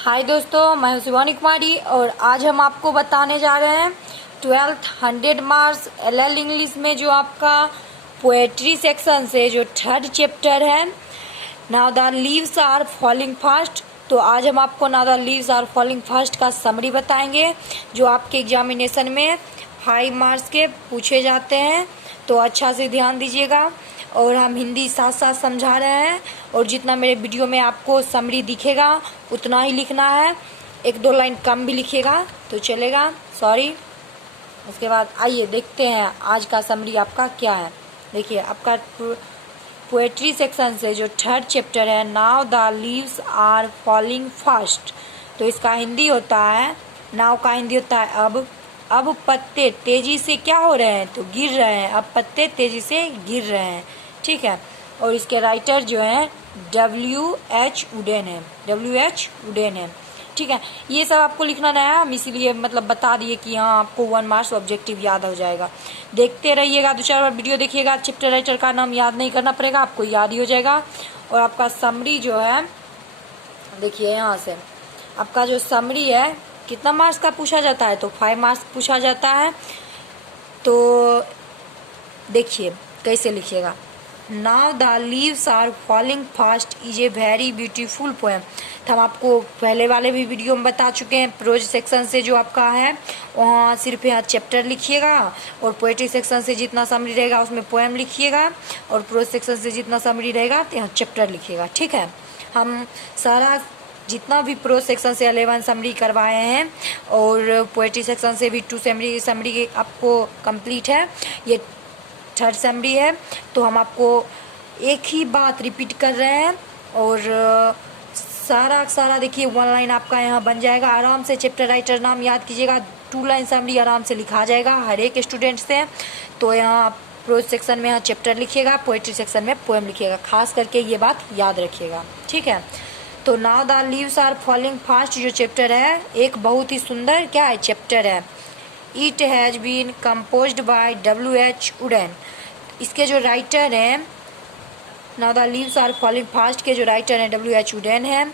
हाय दोस्तों, मैं हूं शिवानी कुमारी और आज हम आपको बताने जा रहे हैं 12th 100 मार्क्स एलएल इंग्लिश में जो आपका पोएट्री सेक्शन से जो थर्ड चैप्टर है now the leaves are falling fast. तो आज हम आपको now the leaves are falling fast का समरी बताएंगे जो आपके एग्जामिनेशन में 5 मार्क्स के पूछे जाते हैं। तो अच्छा से ध्यान दीजिएगा और हम हिंदी साथ साथ समझा रहे हैं और जितना मेरे वीडियो में आपको समरी दिखेगा उतना ही लिखना है, 1-2 लाइन कम भी लिखिएगा तो चलेगा, सॉरी। उसके बाद आइए देखते हैं आज का समरी आपका क्या है। देखिए आपका पोएट्री सेक्शन से जो थर्ड चैप्टर है now the leaves are falling fast, तो इसका हिंदी होता है, नाउ का हिंदी होता है अब पत्ते तेजी से क्या हो रहे हैं, तो गिर रहे हैं, अब पत्ते तेजी से गिर रहे हैं, ठीक है। और इसके राइटर जो है W.H. वुडेन है, ठीक है। ये सब आपको लिखना नहीं है, हम इसीलिए मतलब बता दिए कि हाँ आपको 1 मार्क्स ऑब्जेक्टिव याद हो जाएगा। देखते रहिएगा, 2-4 बार वीडियो देखिएगा, चैप्टर राइटर का नाम याद नहीं करना पड़ेगा, आपको याद ही हो जाएगा। और आपका समरी जो है देखिए यहाँ से आपका जो समरी है कितना मार्क्स का पूछा जाता है, तो 5 मार्क्स पूछा जाता है। तो देखिए कैसे लिखिएगा। Now the leaves are falling fast is a very beautiful poem. तो हम आपको पहले वाले भी वीडियो में बता चुके हैं, प्रोज सेक्शन से जो आपका है वहाँ सिर्फ यहाँ चैप्टर लिखिएगा और पोएट्री सेक्शन से जितना समरी रहेगा उसमें पोएम लिखिएगा और प्रोज सेक्शन से जितना समरी रहेगा तो यहाँ चैप्टर लिखिएगा, ठीक है। हम सारा जितना भी प्रोज सेक्शन से 11 समरी करवाए हैं और पोएट्री सेक्शन से भी 2 समरी आपको कंप्लीट है, ये थर्ड समरी है। तो हम आपको एक ही बात रिपीट कर रहे हैं और सारा देखिए 1 लाइन आपका यहाँ बन जाएगा। आराम से चैप्टर राइटर नाम याद कीजिएगा, 2 लाइन समरी आराम से लिखा जाएगा हर एक स्टूडेंट से। तो यहाँ प्रोज सेक्शन में यहाँ चैप्टर लिखिएगा, पोएट्री सेक्शन में पोएम लिखिएगा, खास करके ये बात याद रखिएगा, ठीक है। तो now the leaves are falling fast जो चैप्टर है एक बहुत ही सुंदर क्या है चैप्टर है। It has been composed by W.H. Auden. इसके जो राइटर हैं now the leaves are falling fast के जो राइटर हैं W.H. वुडेन हैं।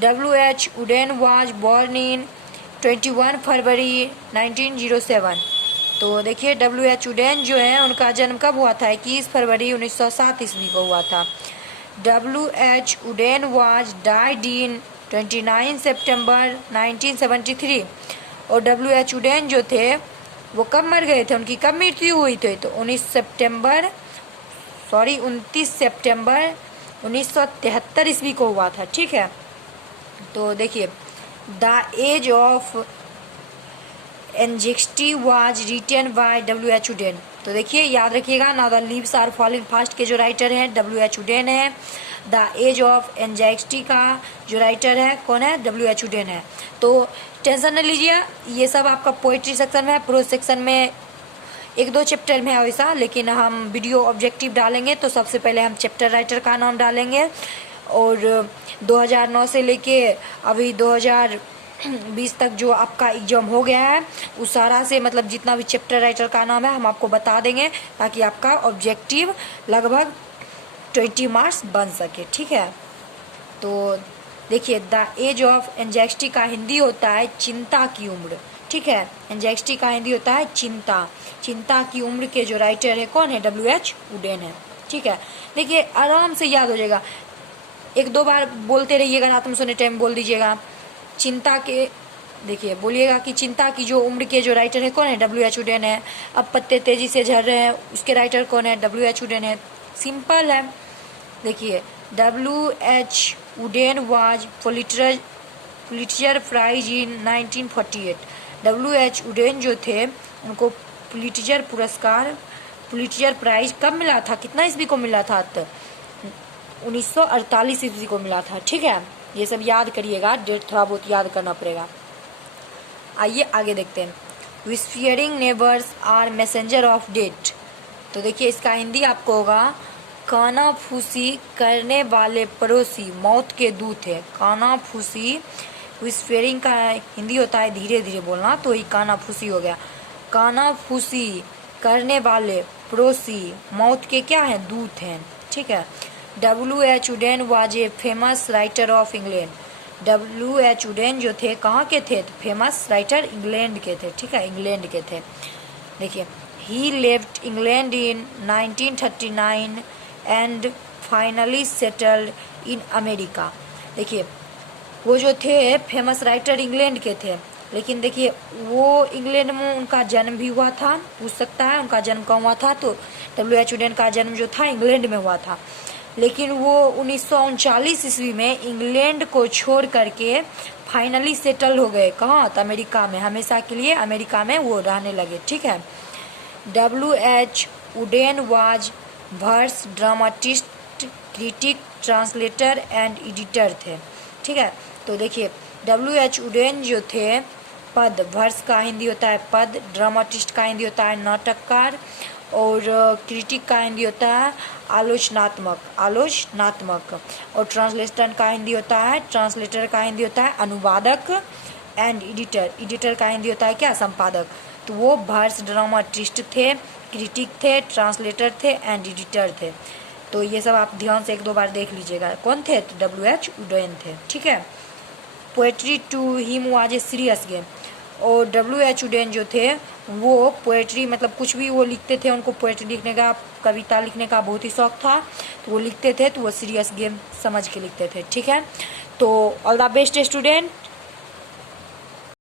W.H. Auden was born in 21 February 1907। तो देखिए W.H. वुडेन जो है उनका जन्म कब हुआ था, 21 फरवरी 1907 ईस्वी को हुआ था। W.H. Auden was died in 29 सितंबर 1973। और W.H. वुडेन जो थे वो कब मर गए थे, उनकी कब मृत्यु हुई थी, तो 29 सितंबर 1973 ईस्वी को हुआ था, ठीक है। तो देखिए the age of anxiety was written by W.H. Auden. तो देखिए याद रखिएगा, now the leaves are falling fast के जो राइटर हैं W.H. वुडेन है। द एज ऑफ एंजाइटी का जो राइटर है कौन है, W.H. वुडेन है। तो टेंशन न लीजिए, ये सब आपका पोएट्री सेक्शन में है, प्रोज सेक्शन में 1-2 चैप्टर में है वैसा, लेकिन हम वीडियो ऑब्जेक्टिव डालेंगे तो सबसे पहले हम चैप्टर राइटर का नाम डालेंगे। और 2009 से लेके अभी 2020 तक जो आपका एग्जाम हो गया है उस सारा से मतलब जितना भी चैप्टर राइटर का नाम है हम आपको बता देंगे ताकि आपका ऑब्जेक्टिव लगभग 20 मार्क्स बन सके, ठीक है। तो देखिए द एज ऑफ एंजाइटी का हिंदी होता है चिंता की उम्र, ठीक है। एंजाइटी का हिंदी होता है चिंता की उम्र के जो राइटर है कौन है, W.H. वुडेन है, ठीक है। देखिए आराम से याद हो जाएगा, 1-2 बार बोलते रहिएगा, रात में सोने टाइम बोल दीजिएगा चिंता के, देखिए बोलिएगा कि चिंता की जो उम्र के जो राइटर है कौन है, W.H. वुडेन है। अब पत्ते तेजी से झड़ रहे हैं उसके राइटर कौन है, W.H. वुडेन है, सिंपल है। देखिए W.H. Auden was Pulitzer prize in 1948। W.H. Auden जो थे उनको पुलिट्जर प्राइज कब मिला था, कितना ईस्वी को मिला था, तो 1948 ईस्वी को मिला था, ठीक है। ये सब याद करिएगा, डेट थोड़ा बहुत याद करना पड़ेगा। आइए आगे देखते हैं। Whispering neighbours are messenger of death. तो देखिए इसका हिंदी आपको होगा कानाफूसी करने वाले पड़ोसी मौत के दूत है। कानाफूसी, विस्फेरिंग का हिंदी होता है धीरे धीरे बोलना, तो ये कानाफूसी हो गया। कानाफूसी करने वाले पड़ोसी मौत के क्या हैं, दूत हैं, ठीक है। W.H. Auden was a famous writer of England. W.H. Wooden जो थे कहाँ के थे? फेमस राइटर इंग्लैंड के थे, ठीक है, इंग्लैंड के थे। देखिए, he left England in 1939 and finally settled in America. देखिए, वो जो थे फेमस राइटर इंग्लैंड के थे, लेकिन देखिए वो इंग्लैंड में उनका जन्म भी हुआ था, पूछ सकता है उनका जन्म कहाँ हुआ था, तो W.H. उडेन का जन्म जो था इंग्लैंड में हुआ था, लेकिन वो 1939 ईस्वी में इंग्लैंड को छोड़ करके फाइनली सेटल हो गए कहाँ? तो अमेरिका में, हमेशा के लिए अमेरिका में वो रहने लगे, ठीक है। W.H. Auden was verse dramatist, critic, translator and editor थे, ठीक है। तो देखिए W.H. उडेन जो थे, पद, वर्स का हिंदी होता है पद, ड्रामाटिस्ट का हिंदी होता है नाटककार, और क्रिटिक का हिंदी होता है आलोचनात्मक, और ट्रांसलेटर का हिंदी होता है अनुवादक, एंड एडिटर का हिंदी होता है क्या? संपादक। तो वो वर्स ड्रामाटिस्ट थे, क्रिटिक थे, ट्रांसलेटर थे एंड एडिटर थे। तो ये सब आप ध्यान से 1-2 बार देख लीजिएगा। कौन थे? तो W.H. उडेन थे, ठीक है। Poetry to him was a serious game. और W.H. उडेन जो थे वो पोएट्री मतलब कुछ भी वो लिखते थे, उनको पोएट्री लिखने का, कविता लिखने का बहुत ही शौक था, तो वो लिखते थे तो वो सीरियस गेम समझ के लिखते थे, ठीक है। तो ऑल द बेस्ट स्टूडेंट।